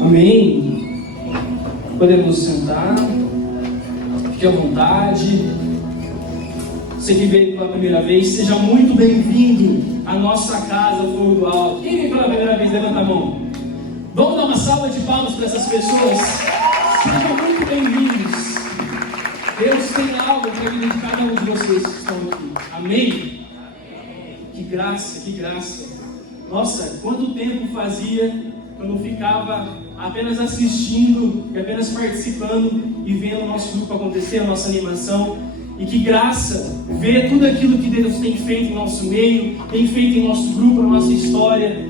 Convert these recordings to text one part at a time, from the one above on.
Amém. Podemos sentar. Fique à vontade. Você que veio pela primeira vez, seja muito bem-vindo à nossa casa Fogo do Alto. Quem veio pela primeira vez, levanta a mão. Vamos dar uma salva de palmas para essas pessoas. Sejam muito bem-vindos. Deus tem algo para a vida de cada um de vocês que estão aqui. Amém? Que graça, que graça. Nossa, quanto tempo fazia que eu não ficava apenas assistindo e apenas participando e vendo o nosso grupo acontecer, a nossa animação. E que graça ver tudo aquilo que Deus tem feito em nosso meio, tem feito em nosso grupo, na nossa história.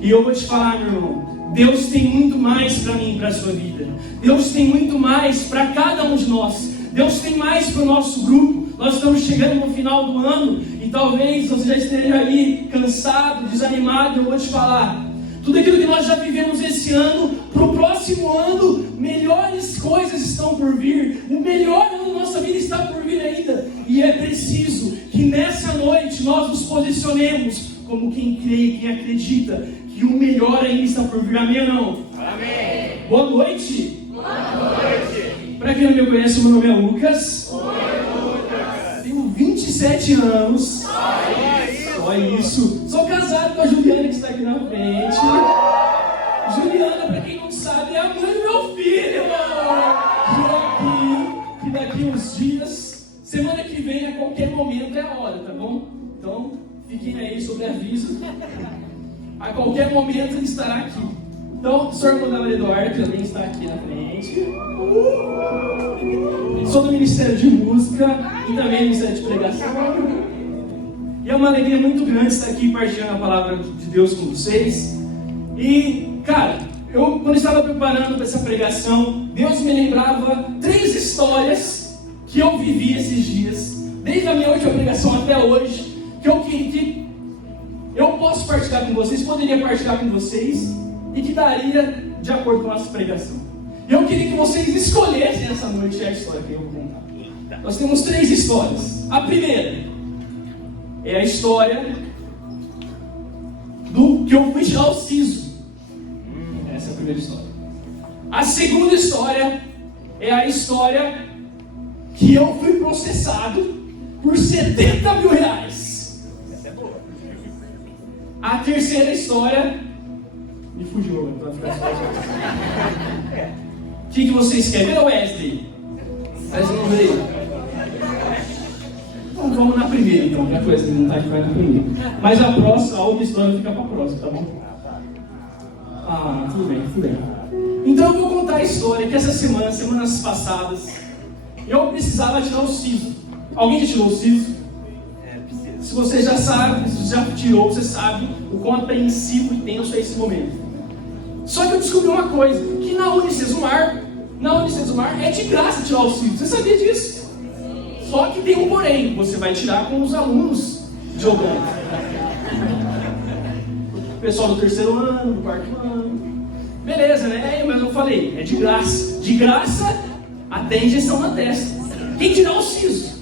E eu vou te falar, meu irmão, Deus tem muito mais para mim e para a sua vida. Deus tem muito mais para cada um de nós. Deus tem mais para o nosso grupo. Nós estamos chegando no final do ano e talvez você já esteja aí cansado, desanimado. Eu vou te falar, tudo aquilo que nós já vivemos esse ano, para o próximo ano, melhores coisas estão por vir. O melhor ano da nossa vida está por vir ainda. E é preciso que nessa noite nós nos posicionemos como quem crê e quem acredita que o melhor ainda está por vir. Amém ou não? Amém. Boa noite. Boa noite. Para quem não me conhece, meu nome é Lucas. Oi, Lucas. Tenho 27 anos. Só isso. Sou casado com a Juliana, que está aqui na frente. Juliana, para quem não sabe, é a mãe do meu filho. Que daqui uns dias, semana que vem, a qualquer momento é a hora, tá bom? Então, fiquem aí sobre aviso. A qualquer momento ele estará aqui. Então, o senhor Manuel Eduardo também está aqui na frente. Sou do Ministério de Música e também do Ministério de Pregação. E é uma alegria muito grande estar aqui partilhando a palavra de Deus com vocês. E, cara, quando estava preparando para essa pregação, Deus me lembrava 3 histórias que eu vivi esses dias, desde a minha última pregação até hoje, que eu posso partilhar com vocês, poderia partilhar com vocês, e que daria de acordo com a nossa pregação. Eu queria que vocês escolhessem essa noite a história que eu vou contar. Nós temos 3 histórias. A primeira é a história do que eu fui tirar o siso. Essa é a primeira história. A segunda história é a história que eu fui processado por 70 mil reais. Essa é boa. A terceira história me fugiu, para ficar só. O que vocês querem? Cadê o Wesley? Wesley não veio. Então vamos na primeira, então, já que o Wesley não está aqui, vai na primeira. Mas a próxima, a outra história fica para a próxima, tá bom? Ah, tudo bem, tudo bem. Então eu vou contar a história que essa semana, semanas passadas, eu precisava tirar o siso. Alguém já tirou o siso? Se você já sabe, se você já tirou, você sabe o quão apreensivo e tenso é esse momento. Só que eu descobri uma coisa, que na Unicesumar é de graça tirar o siso. Você sabia disso? Só que tem um porém, você vai tirar com os alunos jogando. O pessoal do 3º ano, do 4º ano. Beleza, né? Mas eu falei, é de graça. De graça, até injeção na testa. Quem tirar o siso?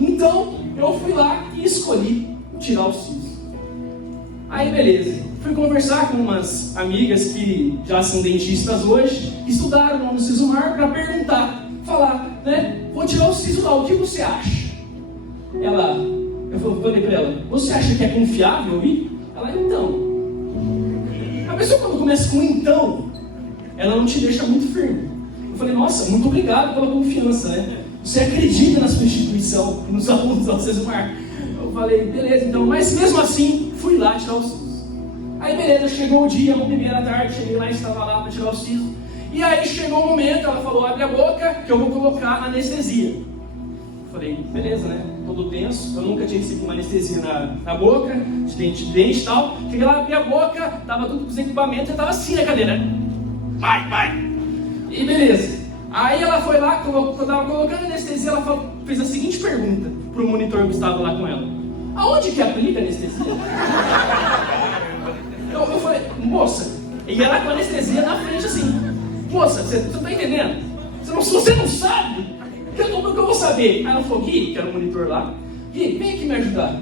Então, eu fui lá e escolhi tirar o siso. Aí, beleza. Fui conversar com umas amigas que já são dentistas hoje, estudaram no Unicesumar para perguntar, falar, né? Vou tirar o siso lá, o que você acha? Eu falei para ela, você acha que é confiável ir? Ela, então. A pessoa quando começa com então, ela não te deixa muito firme. Eu falei, nossa, muito obrigado pela confiança, né? Você acredita na sua instituição, nos alunos da Unicesumar? Eu falei, beleza, então, mas mesmo assim, fui lá tirar o siso. Aí beleza, chegou o dia, 1h30 cheguei lá e estava lá para tirar o siso. E aí chegou o momento, ela falou, abre a boca que eu vou colocar anestesia. Eu falei, beleza, né? Todo tenso, eu nunca tinha recebido uma anestesia na boca, de dente e tal. Cheguei lá, abri a boca, tava tudo com os equipamentos, eu tava assim na cadeira. Vai! E beleza. Aí ela foi lá, quando eu tava colocando anestesia, ela fez a seguinte pergunta pro monitor que estava lá com ela. Aonde que aplica anestesia? Eu falei, moça, e ela com a anestesia na frente assim, moça, você tá entendendo? Você não sabe? O que eu vou saber? Aí ela falou, Gui, que era o monitor lá, Gui, vem aqui me ajudar.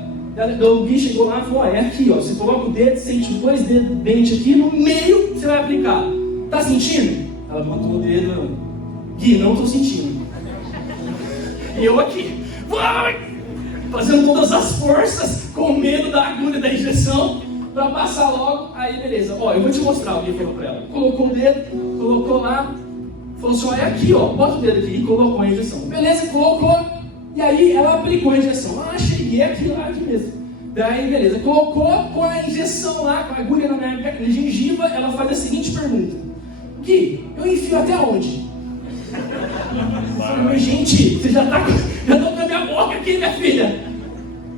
O Gui chegou lá e falou, é aqui, ó, você coloca o dedo, sente 2 dedos dente aqui, no meio você vai aplicar. Tá sentindo? Ela botou o dedo. Gui, não tô sentindo. E eu aqui, fazendo todas as forças, com medo da agulha da injeção, para passar logo. Aí beleza, ó, eu vou te mostrar o que falou para ela. Colocou o dedo, colocou lá, falou assim, ó, é aqui, ó, bota o dedo aqui, e colocou a injeção. Beleza, colocou, e aí ela aplicou a injeção. Ah, cheguei aqui, lá, aqui mesmo. Daí beleza, colocou com a injeção lá, com a agulha na minha gengiva, ela faz a seguinte pergunta: Gui, eu enfio até onde? Mas, gente, você já tá com a minha boca aqui, minha filha.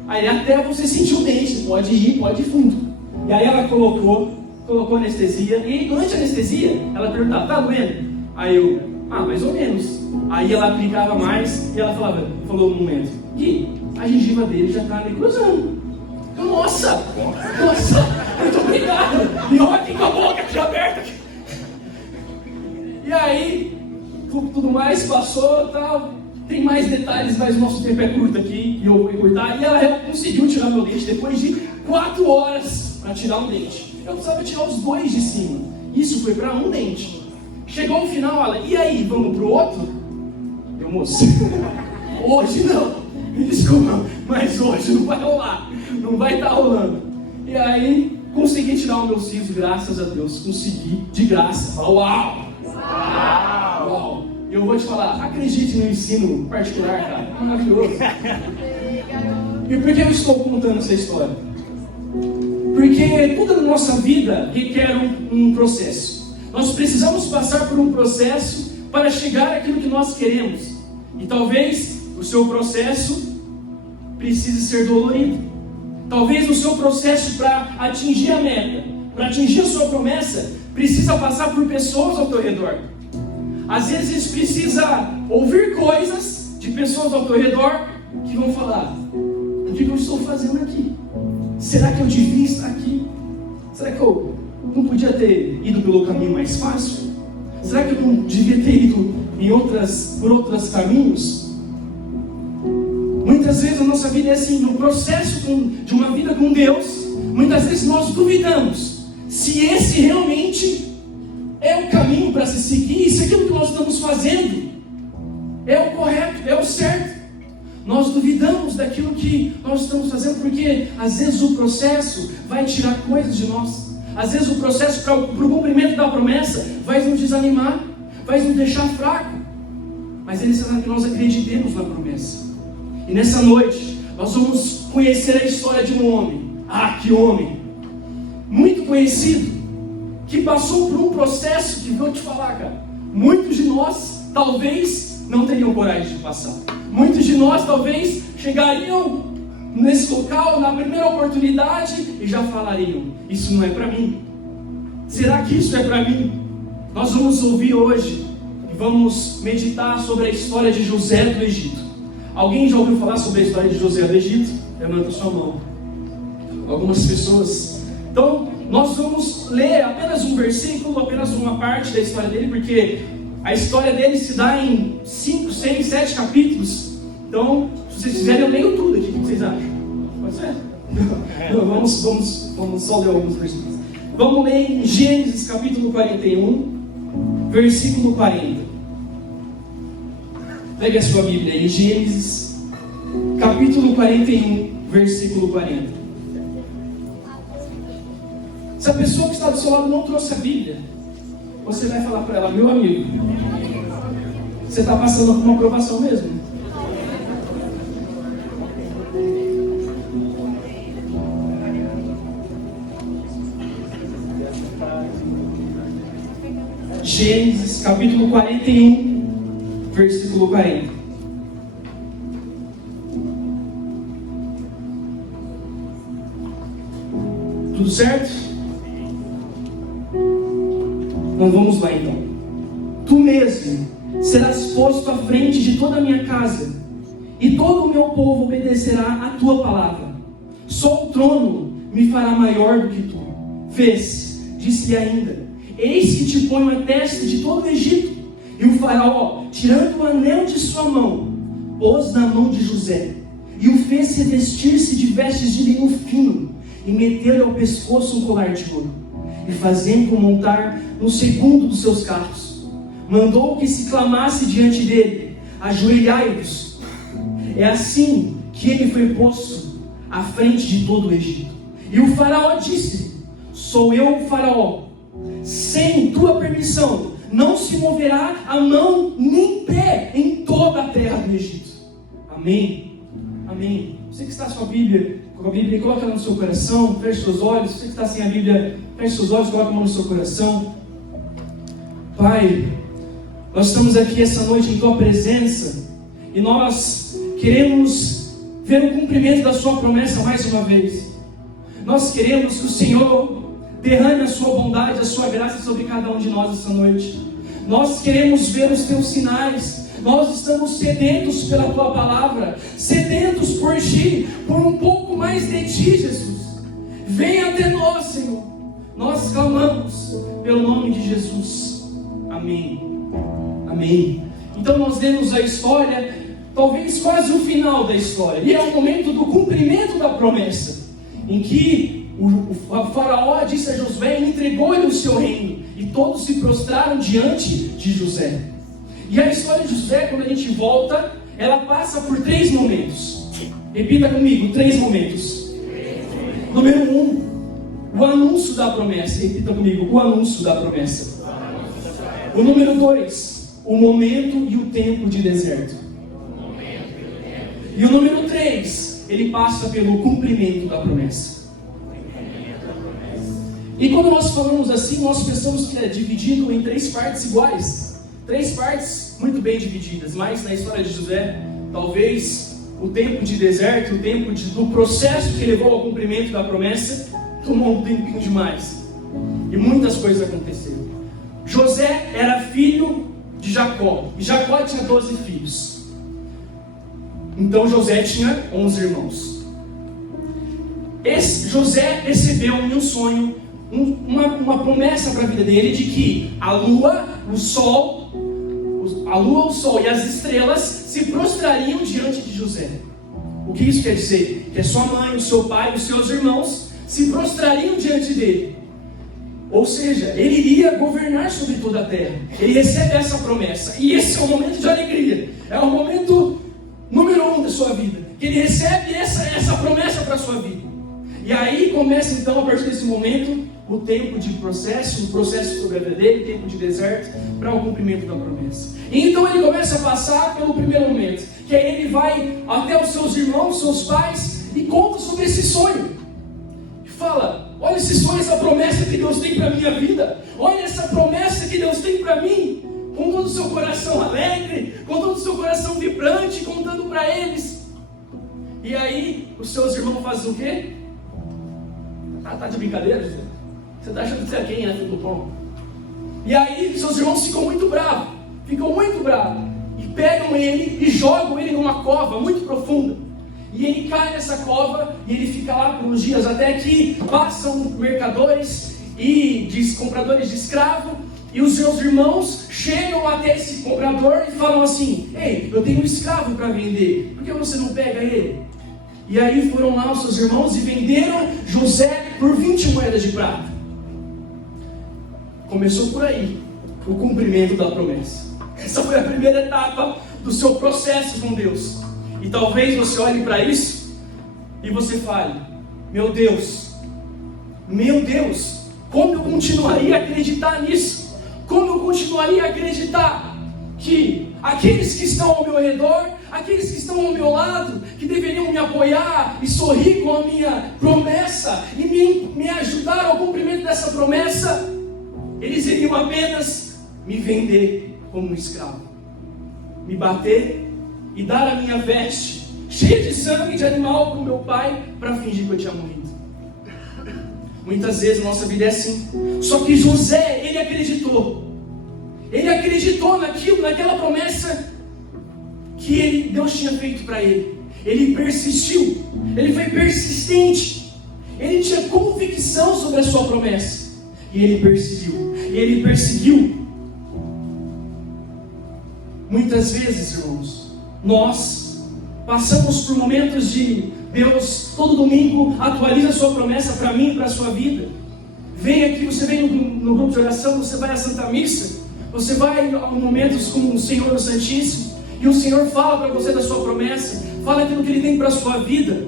Aí até você sentir o dente, pode ir fundo. E aí ela colocou anestesia. E aí, durante a anestesia, ela perguntava, tá doendo? Aí eu, mais ou menos. Aí ela aplicava mais e ela falou no momento, Gui, a gengiva dele já tá me cruzando. Eu, nossa, muito obrigado. E olha aqui com a boca aqui aberta. E aí, tudo mais passou e tal. Tem mais detalhes, mas o nosso tempo é curto aqui e eu vou encurtar. E ela conseguiu tirar meu dente depois de 4 horas para tirar um dente. Eu precisava tirar os 2 de cima. Isso foi para um dente. Chegou no final, ela, e aí, vamos pro outro? Eu, moço, hoje não. Me desculpa, mas hoje não vai rolar. Não vai estar rolando. E aí, consegui tirar o meu siso, graças a Deus. Consegui, de graça. Fala, uau! Uau! E eu vou te falar, acredite no ensino particular, cara. Maravilhoso. E por que eu estou contando essa história? Porque toda a nossa vida requer um processo. Nós precisamos passar por um processo para chegar àquilo que nós queremos. E talvez o seu processo precise ser dolorido. Talvez o seu processo para atingir a meta, para atingir a sua promessa, precisa passar por pessoas ao teu redor. Às vezes precisa ouvir coisas de pessoas ao teu redor que vão falar, o que eu estou fazendo aqui? Será que eu devia estar aqui? Será que eu não podia ter ido pelo caminho mais fácil? Será que eu não devia ter ido por outros caminhos? Muitas vezes a nossa vida é assim, no processo de uma vida com Deus, muitas vezes nós duvidamos se esse realmente é o caminho para se seguir, se aquilo que nós estamos fazendo é o correto, é o certo. Nós duvidamos daquilo que nós estamos fazendo, porque às vezes o processo vai tirar coisas de nós. Às vezes o processo para o cumprimento da promessa vai nos desanimar, vai nos deixar fraco. Mas Ele está que nós acreditemos na promessa. E nessa noite nós vamos conhecer a história de um homem. Que homem! Muito conhecido, que passou por um processo que vou te falar, cara. Muitos de nós talvez não teriam coragem de passar. Muitos de nós talvez chegariam nesse local na primeira oportunidade e já falariam, isso não é para mim. Será que isso é para mim? Nós vamos ouvir hoje e vamos meditar sobre a história de José do Egito. Alguém já ouviu falar sobre a história de José do Egito? Levanta sua mão. Algumas pessoas. Então, nós vamos ler apenas um versículo, apenas uma parte da história dele, porque a história dele se dá em 5, 6, 7 capítulos. Então, se vocês quiserem, eu leio tudo aqui. O que vocês acham? Pode ser? Não, vamos só ler alguns versículos. Vamos ler em Gênesis capítulo 41, versículo 40. Pegue a sua Bíblia em Gênesis capítulo 41, versículo 40. Se a pessoa que está do seu lado não trouxe a Bíblia, você vai falar para ela, meu amigo, você está passando por uma provação mesmo? Gênesis capítulo 41, versículo 40. Tudo certo? Então vamos lá então. Tu mesmo serás posto à frente de toda a minha casa, e todo o meu povo obedecerá à tua palavra. Só o trono me fará maior do que tu. Vês, disse-lhe ainda, eis que te ponho a testa de todo o Egito. E o faraó, tirando o anel de sua mão, pôs na mão de José, e o fez revestir-se de vestes de linho fino, e meteu-lhe ao pescoço um colar de ouro. e fazendo montar no segundo dos seus carros. Mandou que se clamasse diante dele: ajoelhai-vos. É assim que ele foi posto à frente de todo o Egito. E o faraó disse: sou eu o faraó, sem tua permissão não se moverá a mão nem pé em toda a terra do Egito. Amém? Amém. Você que está com a Bíblia, coloca ela no seu coração, feche seus olhos. Você que está sem a Bíblia, feche seus olhos, coloca a mão no seu coração. Pai, nós estamos aqui essa noite em tua presença e nós queremos ver o cumprimento da sua promessa mais uma vez. Nós queremos que o Senhor derrame a sua bondade, a sua graça sobre cada um de nós essa noite. Nós queremos ver os teus sinais. Nós estamos sedentos pela tua palavra, sedentos por ti, por um pouco mais de ti, Jesus. Venha até nós, Senhor. Nós clamamos pelo nome de Jesus. Amém. Amém. Então nós lemos a história, talvez quase o final da história, e é o momento do cumprimento da promessa, em que o faraó disse a Josué e entregou-lhe o seu reino, e todos se prostraram diante de José. E a história de José, quando a gente volta, ela passa por 3 momentos. Repita comigo, 3 momentos. Número 1, o anúncio da promessa. Repita comigo, o anúncio da promessa. O número 2, o momento e o tempo de deserto. E o número 3, ele passa pelo cumprimento da promessa. E quando nós falamos assim, nós pensamos que é dividido em 3 partes iguais. 3 partes muito bem divididas, mas na história de José, talvez o tempo de deserto, o tempo do processo que levou ao cumprimento da promessa, tomou um tempinho demais. E muitas coisas aconteceram. José era filho de Jacó, e Jacó tinha 12 filhos. Então José tinha 11 irmãos. José recebeu em um sonho uma promessa para a vida dele de que a lua, o sol e as estrelas se prostrariam diante de José. O que isso quer dizer? Que a sua mãe, o seu pai e os seus irmãos se prostrariam diante dele. Ou seja, ele iria governar sobre toda a terra. Ele recebe essa promessa. E esse é o momento de alegria. É o momento número 1 da sua vida. Que ele recebe essa promessa para a sua vida. E aí começa então, a partir desse momento, o tempo de processo, o processo sobre a vida dele, tempo de deserto, para o cumprimento da promessa. E então ele começa a passar pelo primeiro momento, que aí ele vai até os seus irmãos, seus pais, e conta sobre esse sonho. E fala: olha esse sonho, essa promessa que Deus tem para a minha vida. Olha essa promessa que Deus tem para mim. Com todo o seu coração alegre, com todo o seu coração vibrante, contando para eles. E aí, os seus irmãos fazem o quê? Tá de brincadeira, José? Você está achando que você é quem, né, filho do pão? E aí, seus irmãos ficam muito bravos. E pegam ele e jogam ele numa cova muito profunda. E ele cai nessa cova e ele fica lá por uns dias, até que passam mercadores e compradores de escravo. E os seus irmãos chegam até esse comprador e falam assim: ei, eu tenho um escravo para vender, por que você não pega ele? E aí foram lá os seus irmãos e venderam José por 20 moedas de prata. Começou por aí o cumprimento da promessa. Essa foi a primeira etapa do seu processo com Deus. E talvez você olhe para isso e você fale: meu Deus, como eu continuaria a acreditar nisso? Como eu continuaria a acreditar que aqueles que estão ao meu redor, aqueles que estão ao meu lado, que deveriam me apoiar e sorrir com a minha promessa e me ajudar ao cumprimento dessa promessa, eles iriam apenas me vender como um escravo, me bater e dar a minha veste cheia de sangue de animal para o meu pai, para fingir que eu tinha morrido. Muitas vezes a nossa vida é assim. Só que José, ele acreditou naquilo, naquela promessa que Deus tinha feito para ele. Ele persistiu, ele foi persistente, ele tinha convicção sobre a sua promessa, e ele perseguiu. Muitas vezes, irmãos, nós passamos por momentos de Deus, todo domingo atualiza a sua promessa para mim e para a sua vida. vem aqui, você vem no grupo de oração, você vai à Santa Missa, você vai a momentos como o Senhor no Santíssimo, e o Senhor fala para você da sua promessa, fala aquilo que Ele tem para a sua vida.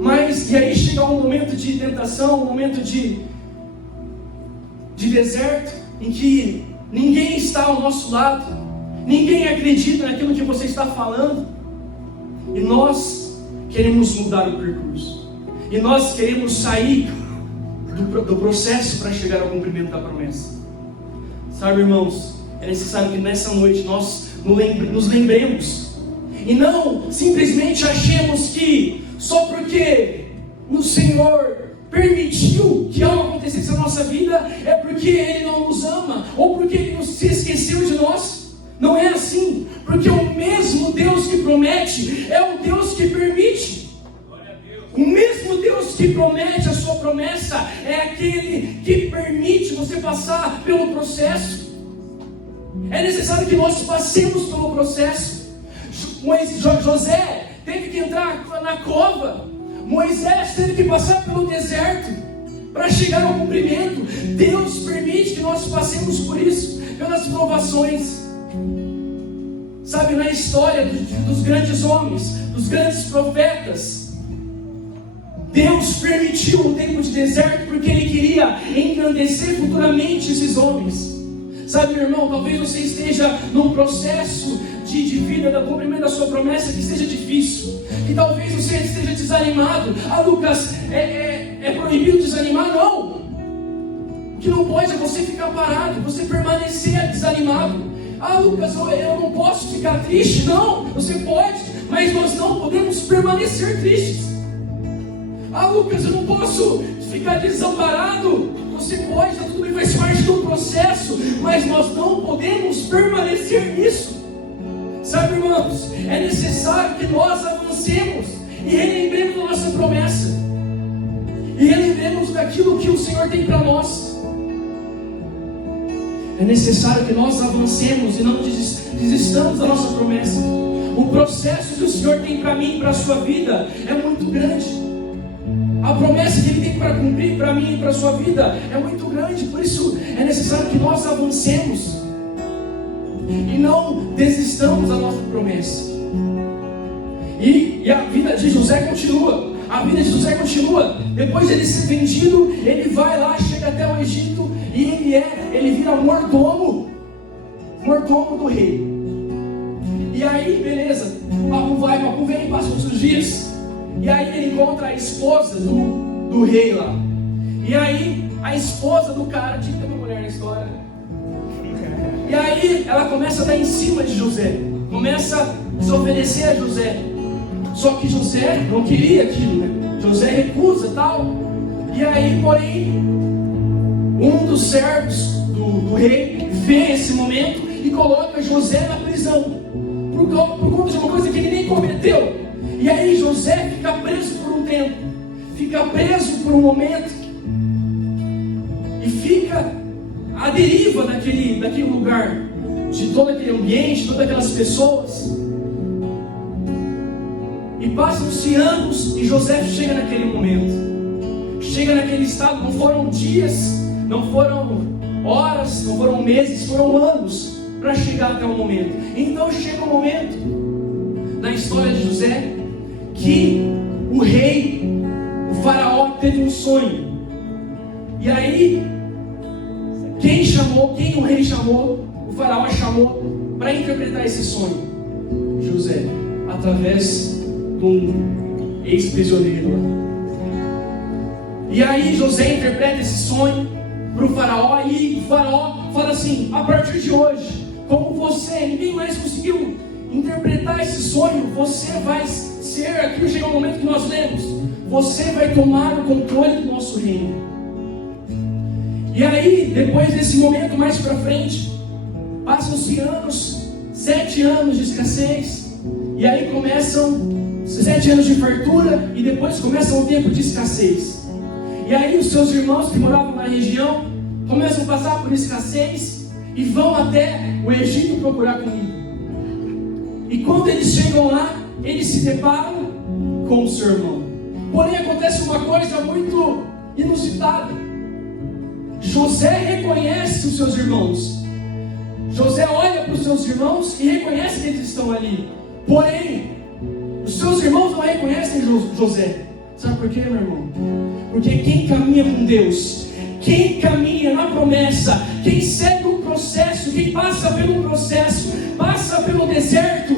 Mas, e aí chega um momento de tentação, um momento de deserto, em que ninguém está ao nosso lado, ninguém acredita naquilo que você está falando, e nós queremos mudar o percurso, e nós queremos sair do processo para chegar ao cumprimento da promessa. Sabe, irmãos, é necessário que nessa noite nós nos lembremos, e não simplesmente achemos que só porque o Senhor permitiu que algo acontecesse na nossa vida é porque Ele não nos ama, ou porque Ele se esqueceu de nós. Não é assim, porque o mesmo Deus que promete é o Deus que permite. O mesmo Deus que promete a sua promessa é aquele que permite você passar pelo processo. É necessário que nós passemos pelo processo. José teve que entrar na cova, Moisés teve que passar pelo deserto para chegar ao cumprimento. Deus permite que nós passemos por isso, pelas provações. Sabe, na história dos grandes homens, dos grandes profetas, Deus permitiu um tempo de deserto porque Ele queria engrandecer futuramente esses homens. Sabe, meu irmão, talvez você esteja num processo de vida, do cumprimento da sua promessa que esteja difícil, que talvez você esteja desanimado. Ah, Lucas, é proibido desanimar? Não! O que não pode é você ficar parado, você permanecer desanimado. Ah, Lucas, eu não posso ficar triste? Não, você pode, mas nós não podemos permanecer tristes. Ah, Lucas, eu não posso ficar desamparado? Você pode, tudo bem, faz parte do processo, mas nós não podemos permanecer nisso. Sabe, irmãos, é necessário que nós avancemos e relembremos da nossa promessa, e relembremos daquilo que o Senhor tem para nós. É necessário que nós avancemos e não desistamos da nossa promessa. O processo que o Senhor tem para mim e para a sua vida é muito grande. A promessa que Ele tem para cumprir para mim e para a sua vida é muito grande. Por isso é necessário que nós avancemos e não desistamos da nossa promessa. E a vida de José continua. A vida de José continua. Depois de ele ser vendido, ele vai lá, chega até o Egito, e ele vira mordomo do rei. E aí, beleza, papo vem, passa uns dias, e aí ele encontra a esposa do rei lá. E aí, a esposa do cara, tinha que ter uma mulher na história, né? E aí, ela começa a dar em cima de José, começa a desobedecer a José. Só que José não queria aquilo, né? José recusa tal. E aí, porém, um dos servos do rei vê esse momento e coloca José na prisão, por conta de uma coisa que ele nem cometeu. E aí José fica preso por um tempo, fica preso por um momento, e fica à deriva daquele lugar, de todo aquele ambiente, de todas aquelas pessoas. E passam-se anos e José chega naquele momento, chega naquele estado. Não foram dias, não foram horas, não foram meses, foram anos para chegar até o momento. Então chega um momento na história de José que o rei, o faraó, teve um sonho. E aí quem o rei chamou, o faraó chamou para interpretar esse sonho? José, através de um ex-prisioneiro lá. E aí José interpreta esse sonho para o faraó, e o faraó fala assim: a partir de hoje, como ninguém mais conseguiu interpretar esse sonho, você vai ser, aqui chega o momento que nós lemos, você vai tomar o controle do nosso reino. E aí, depois desse momento mais para frente, passam-se anos, 7 anos de escassez, e aí começam 7 anos de fartura, e depois começa um tempo de escassez. E aí os seus irmãos que moravam na região começam a passar por escassez e vão até o Egito procurar comida. E quando eles chegam lá, eles se deparam com o seu irmão. Porém acontece uma coisa muito inusitada. José reconhece os seus irmãos. José olha para os seus irmãos e reconhece que eles estão ali. Porém, os seus irmãos não reconhecem José. Sabe por quê, meu irmão? Porque quem caminha com Deus, quem caminha na promessa, quem segue o processo, quem passa pelo processo, passa pelo deserto,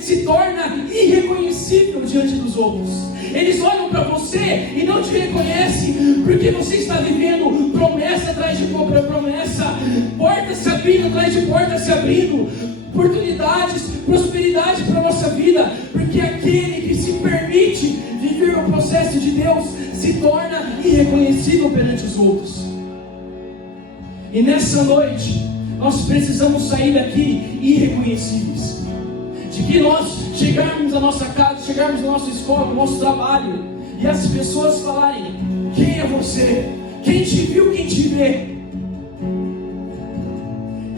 se torna irreconhecível diante dos outros. Eles olham para você e não te reconhecem, porque você está vivendo promessa atrás de promessa, porta se abrindo atrás de porta se abrindo, oportunidades, prosperidade para a nossa vida, porque aquele que se permite viver o processo de Deus se torna irreconhecível perante os outros. E nessa noite nós precisamos sair daqui irreconhecíveis, de que nós chegarmos à nossa casa, chegarmos na nossa escola, no nosso trabalho, e as pessoas falarem: quem é você? Quem te viu, quem te vê?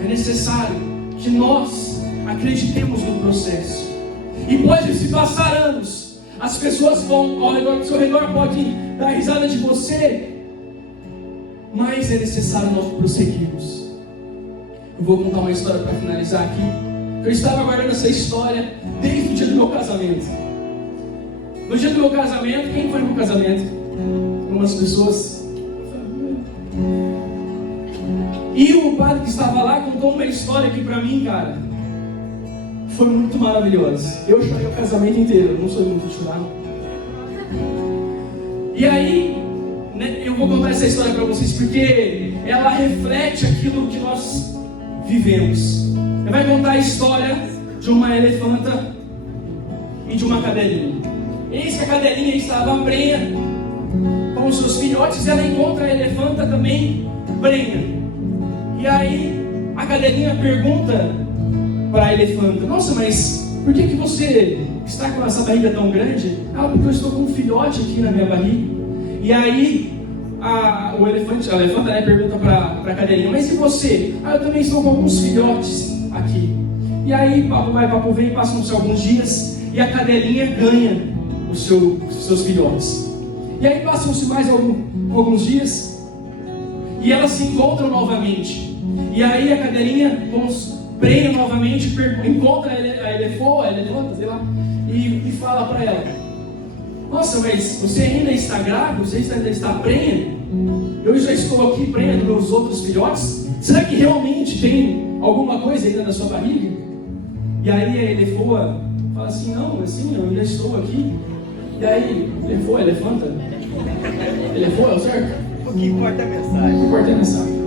É necessário que nós acreditemos no processo. E pode se passar anos, as pessoas vão ao redor do seu redor, podem dar risada de você, mas é necessário nós prosseguirmos. Eu vou contar uma história para finalizar aqui. Eu estava guardando essa história desde o dia do meu casamento. No dia do meu casamento, quem foi no meu casamento? Algumas pessoas. E o padre que estava lá contou uma história aqui para mim, cara. Foi muito maravilhosa. Eu chorei o casamento inteiro, eu não sou muito de chorar. E aí, eu vou contar essa história para vocês porque ela reflete aquilo que nós vivemos. Ele vai contar a história de uma elefanta e de uma cadelinha. Eis que a cadelinha estava prenha com os seus filhotes e ela encontra a elefanta também prenha. E aí a cadelinha pergunta para a elefanta: nossa, mas por que você está com essa barriga tão grande? Ah, porque eu estou com um filhote aqui na minha barriga. E aí a elefanta pergunta para a cadelinha: mas e você? Ah, eu também estou com alguns filhotes aqui. E aí papo vai, papo vem, passam-se alguns dias e a cadelinha ganha os seus filhotes. E aí passam-se mais alguns dias e elas se encontram novamente. E aí a cadelinha prenha novamente, encontra a elefanta, sei lá, e fala para ela: nossa, mas você ainda está grávida? Você ainda está prenha? Eu já estou aqui prenha dos meus outros filhotes? Será que realmente tem alguma coisa ainda na sua barriga? E aí a elefoa fala assim: não, assim, eu ainda estou aqui. E aí, elefanta? Elefoa, é o certo? O que importa é a mensagem. O que importa é a mensagem.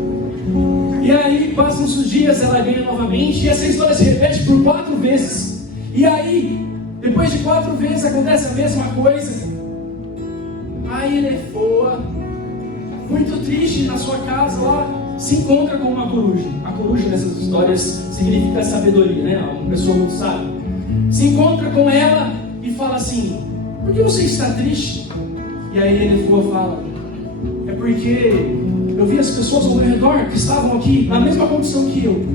E aí, passam-se os dias, ela ganha novamente, e essa história se repete por 4 vezes. E aí, depois de 4 vezes, acontece a mesma coisa. A elefoa, muito triste na sua casa lá, se encontra com uma coruja. A coruja nessas histórias significa sabedoria, né? Uma pessoa muito sábia. Se encontra com ela e fala assim: por que você está triste? E aí a elefoa fala: é porque eu vi as pessoas ao meu redor que estavam aqui na mesma condição que eu,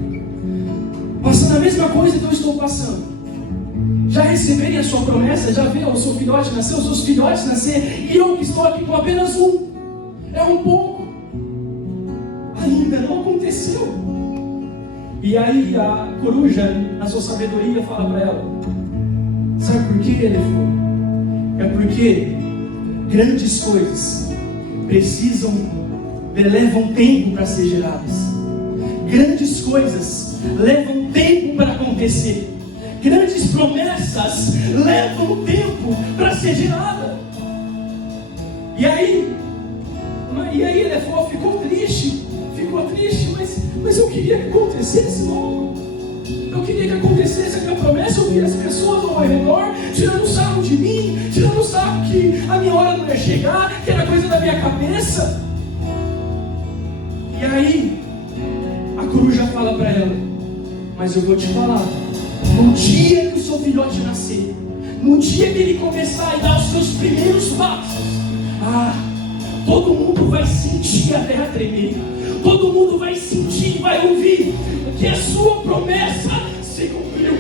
passando a mesma coisa que eu estou passando. Já receberem a sua promessa, já viram o seu filhote nascer, os seus filhotes nascer, e eu que estou aqui com apenas um. É um pouco. Ainda não aconteceu. E aí a coruja, na sua sabedoria, fala para ela: sabe por que, elefoa? É porque grandes coisas levam tempo para ser geradas. Grandes coisas levam tempo para acontecer. Grandes promessas levam tempo para ser gerada. E aí a elefoa ficou triste, mas eu queria que acontecesse logo. Eu queria que acontecesse aquela promessa. Eu via as pessoas ao meu redor tirando sarro de mim, tirando sarro que a minha hora não ia chegar, que era coisa da minha cabeça. E aí a coruja fala para ela: mas eu vou te falar, no dia que o seu filhote nascer, no dia que ele começar a dar os seus primeiros passos, todo mundo vai sentir a terra tremer. Todo mundo vai sentir e vai ouvir que a sua promessa se cumpriu.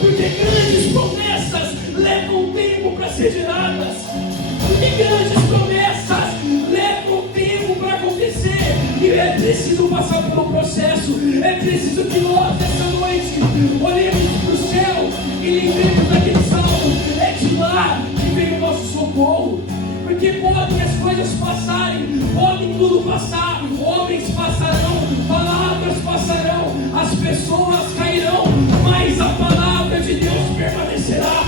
Porque grandes promessas levam tempo para ser geradas. Porque grandes promessas levam E é preciso passar pelo processo. É preciso que nós, essa noite, olhemos para o céu e lembremos daquele salmo. É de lá que vem o nosso socorro. Porque podem as coisas passarem, podem tudo passar, homens passarão, palavras passarão, as pessoas cairão, mas a palavra de Deus permanecerá.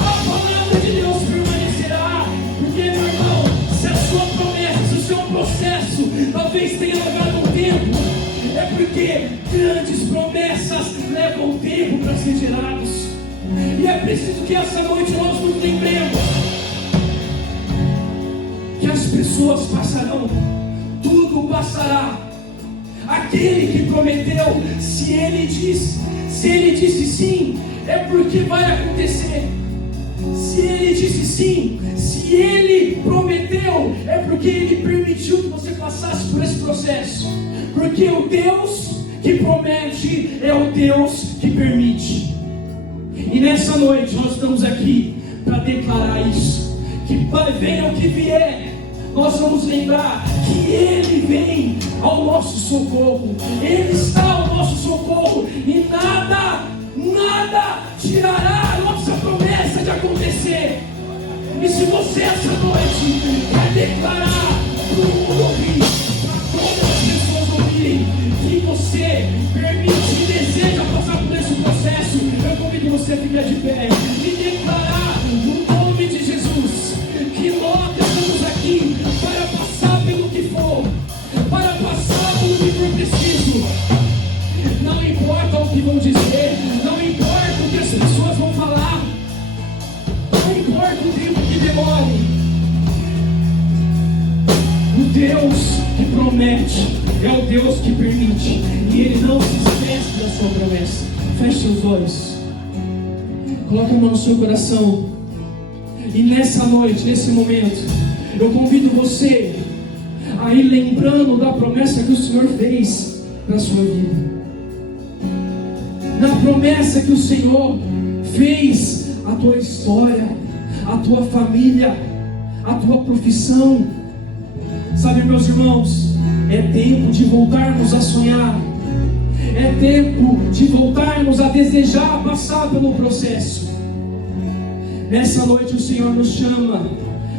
A palavra de Deus permanecerá. Porque, meu irmão, se a sua promessa, se o seu processo talvez tenha levado um tempo, é porque grandes promessas levam tempo para ser gerados. E é preciso que essa noite nós nos lembremos que as pessoas passarão, tudo passará. Aquele que prometeu, se ele disse sim, é porque vai acontecer. Se ele disse sim, se ele prometeu, é porque ele permitiu que você passasse por esse processo. Porque o Deus que promete é o Deus que permite. E nessa noite nós estamos aqui para declarar isso. Que venha o que vier, nós vamos lembrar que Ele vem ao nosso socorro. Ele está ao nosso socorro. E nada tirará a nossa promessa de acontecer. E se você essa noite quer declarar para o mundo ouvir, para todas as pessoas ouvirem, que você permite e deseja passar por esse processo, eu convido você a ficar de pé e declarar no nome de Jesus que nós estamos aqui para passar pelo que for, para passar pelo que for preciso. Não importa o que vão dizer, não importa o que as pessoas vão falar, não importa o tempo que demore. O Deus que promete é o Deus que permite, e Ele não se esquece da sua promessa. Feche seus olhos, coloque a mão no seu coração. E nessa noite, nesse momento, eu convido você a ir lembrando da promessa que o Senhor fez na sua vida. Na promessa que o Senhor fez a tua história, a tua família, a tua profissão. Sabe, meus irmãos, é tempo de voltarmos a sonhar. É tempo de voltarmos a desejar passar pelo processo. Nessa noite o Senhor nos chama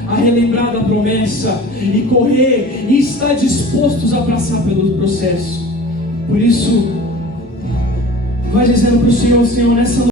a relembrar da promessa e correr e estar dispostos a passar pelo processo. Por isso, vai dizendo para o Senhor, Senhor, nessa noite